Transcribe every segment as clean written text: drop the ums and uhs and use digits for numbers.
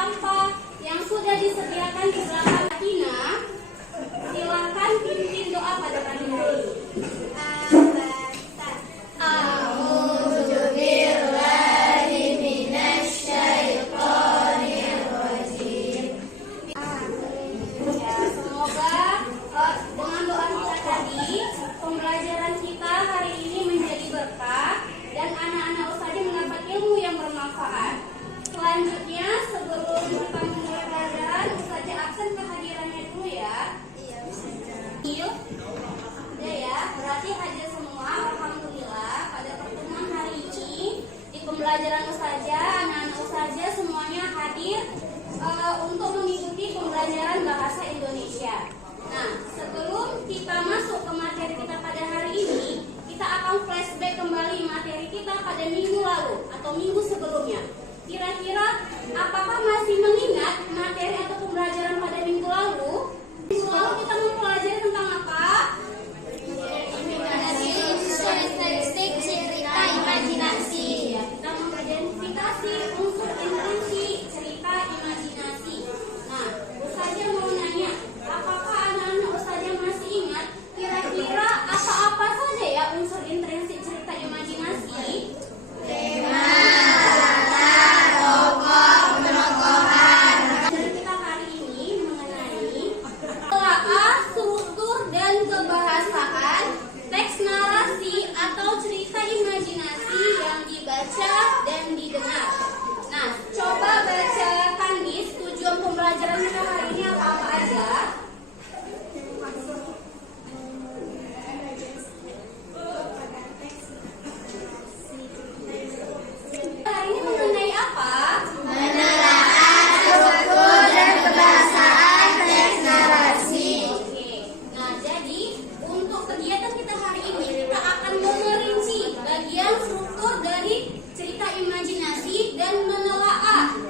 sampah yang sudah disediakan di belakang Tina. Silakan pimpin doa pada pagi hari ini. Pembelajaran kita hari ini menjadi berkah dan anak-anak ustazah mendapat ilmu yang bermanfaat. Selanjutnya, sebelum kita memulai pelajaran, ustazah absen kehadirannya dulu ya. Iya. Udah ya, berarti hadir semua. Alhamdulillah pada pertemuan hari ini di pembelajaran ustazah, anak-anak ustazah semuanya hadir untuk mengikuti pembelajaran bahasa Indonesia. Nah, sebelum kita masuk ke materi kita pada hari ini, kita akan flashback kembali materi kita pada minggu lalu atau minggu sebelumnya. Kira-kira apakah masih mengingat materi atau pembelajaran pada minggu lalu? Minggu lalu kita mempelajari tentang apa? Statistik, cerita, imajinasi. Ya, kita mengidentifikasi unsur intrinsi cerita imajinasi. Nah, ustazah mau nanya, apakah anak-anak ustazah masih ingat kira-kira apa-apa saja ya unsur intrinsik cerita imajinasi? Tema, latar, tokoh, penokohan. Jadi kita hari ini mengenai telaah, struktur dan kebahasaan teks narasi atau cerita imajinasi yang dibaca dan didengar. Nah, coba bacakan di tujuan pembelajaran kita hari ini apa-apa aja. Hari ini mengenai apa? Menelaah, struktur, dan kebahasaan teks narasi. Oke. Nah, jadi untuk kegiatan kita hari ini kita akan memperinci bagian struktur dari cerita imajinasi dan menelaah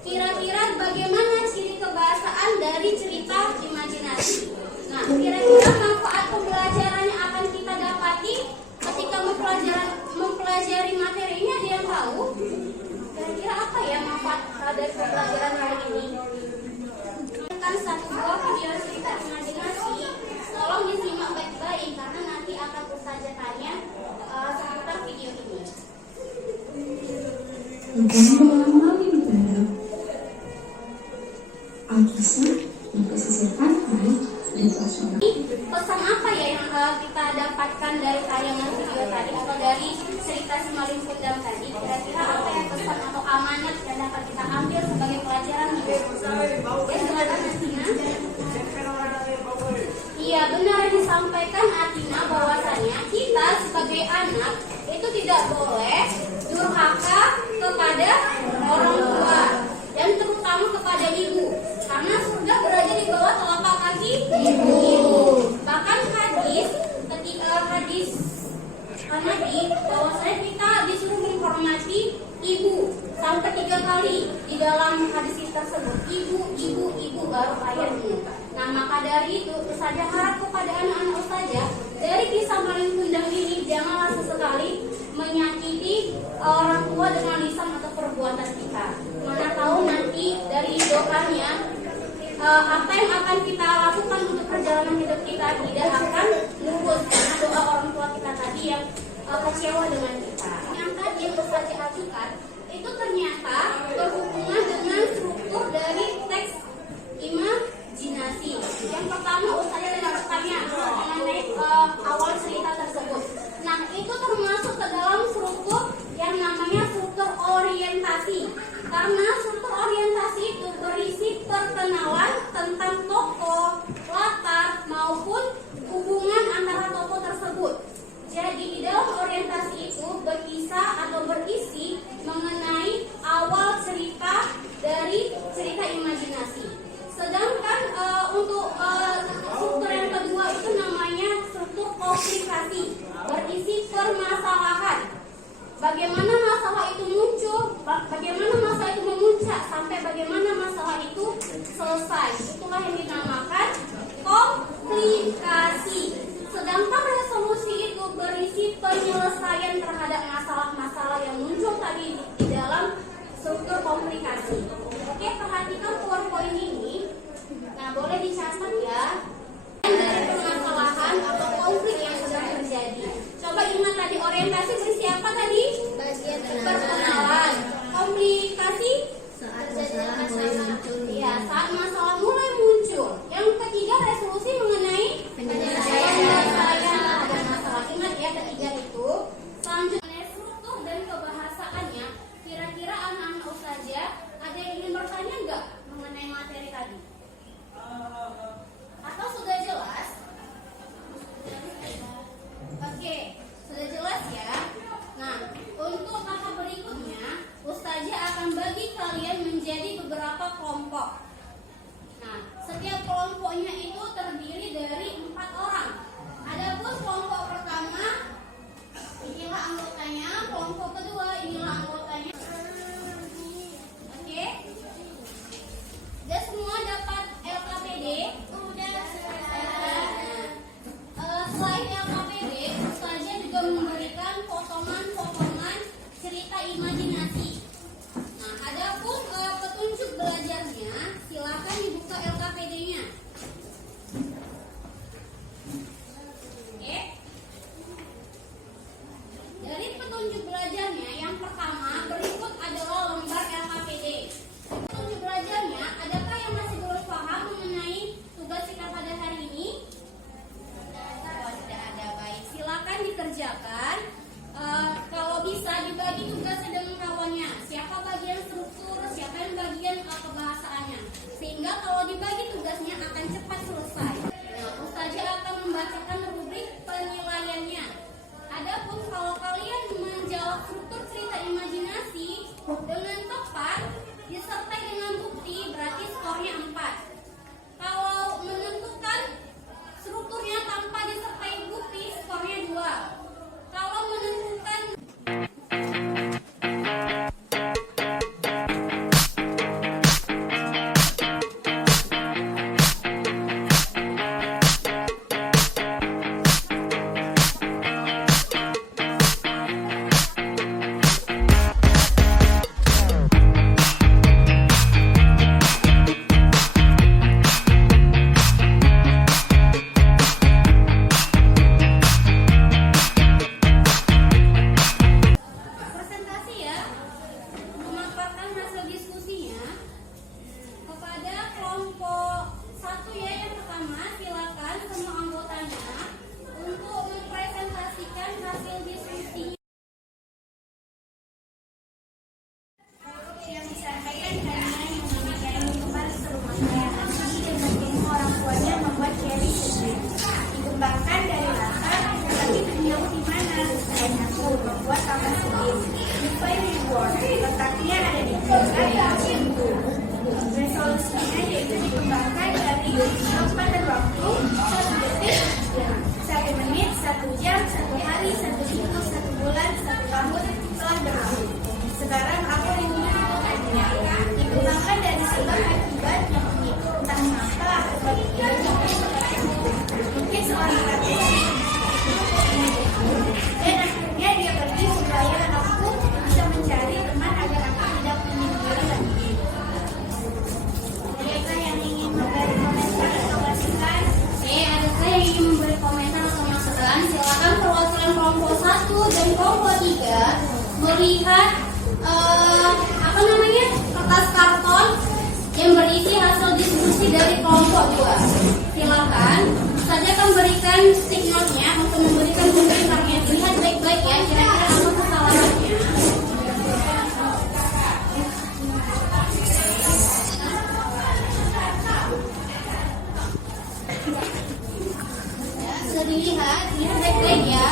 kira-kira bagaimana ciri kebahasaan dari cerita imajinasi. Nah, kira-kira manfaat pembelajarannya akan kita dapati ketika mempelajari materi ini, ada yang tahu? Kira-kira apa ya manfaat dari pembelajaran hari ini? Kan satu buah video cerita imajinasi, tolong disimak baik-baik karena nanti akan ustazah tanya seputar video ini. Alkisah yang pesisir pantai dan suasana. Pesan apa ya yang kita dapatkan dari tayangan video tadi atau dari cerita Simalin Kundang tadi? Kira-kira apa yang pesan atau amanat yang dapat kita ambil sebagai pelajaran nih? Ya, silakan Atina. Iya, benar disampaikan Atina bahwasanya kita sebagai anak itu tidak boleh durhaka kepada orang tua dan terutama kepada ibu, karena surga berada di bawah telapak kaki ibu. Bahkan hadis Nabi bahwasanya kita disuruh menghormati ibu sampai 3 kali di dalam hadis tersebut. Ibu baru ayatnya. Nah, maka dari itu ustazah harap kepada anak-anak ustazah dari kisah Malin Kundang ini janganlah sesekali menyakiti orang tua dengan lisan atau perbuatan kita. Mana tahu nanti dari doanya apa yang akan kita lakukan untuk perjalanan hidup kita tidak akan lurus karena doa orang tua kita tadi yang kecewa dengan kita. Yang tadi yang ustazah ajukan itu ternyata berhubungan dengan struktur dari teks imajinasi. Yang pertama ustazah ada bertanya mengenai awal cerita tersebut. Nah, itu termasuk ke dalam struktur yang namanya struktur orientasi. Karena struktur orientasi itu berisi perkenalan tentang tokoh, latar maupun hubungan antara tokoh tersebut. Jadi di dalam orientasi itu berkisah atau berisi mengenai awal cerita dari cerita imajinasi. Sedangkan untuk struktur yang kedua itu namanya struktur komplikasi, berisi permasalahan. Bagaimana masalah itu muncul, bagaimana masalah itu memuncak, sampai bagaimana masalah itu selesai. Itulah yang dinamakan komplikasi. Sedangkan resolusi itu berisi penyelesaian terhadap masalah-masalah yang muncul tadi di dalam struktur komplikasi. Oke, Pada waktu 1 detik, 1 menit, 1 jam, 1 hari, 1 minggu, 1 bulan, 1 tahun telah berlalu. Sekarang aku ingin menentukannya. Dikembangkan dari sebab akibat yang unik. Entah mengapa sebab itu mungkin seorang kakek dan akhirnya dia pergi supaya aku bisa mencari teman agar aku tidak menyendiri lagi. Adakah yang ingin memberi komentar atau masukan? Oke, adakah yang ingin memberi komentar atau masukan? Silakan perwakilan kelompok 1 dan kelompok 3 melihat kertas karton yang berisi hasil diskusi dari kelompok 2. Silakan saja akan berikan stikernya untuk memberikan komentarnya. Dilihat baik-baik ya, kira-kira apa kesalahannya. Sudah dilihat baik-baik ya.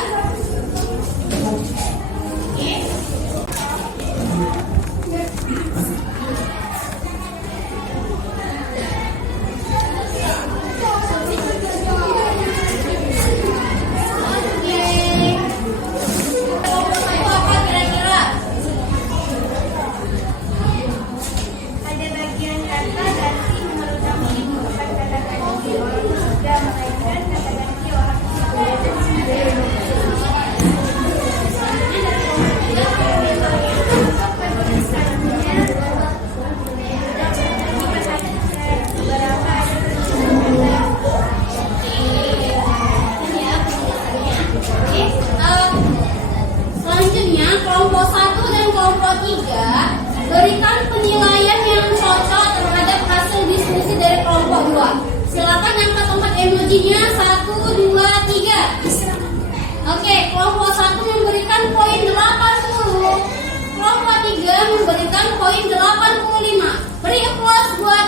Oke. Ada bagian kata ganti menurut kamu ini bukan kata ganti orang ketiga, melainkan kata ganti orang Selanjutnya kelompok 1 dan kelompok 3 berikan penilaian yang cocok terhadap hasil diskusi dari kelompok 2. Silakan angkat tempat emojinya 1, 2, 3. Oke, kelompok 1 memberikan poin 80. Kelompok 3 memberikan poin 85. Beri applause buat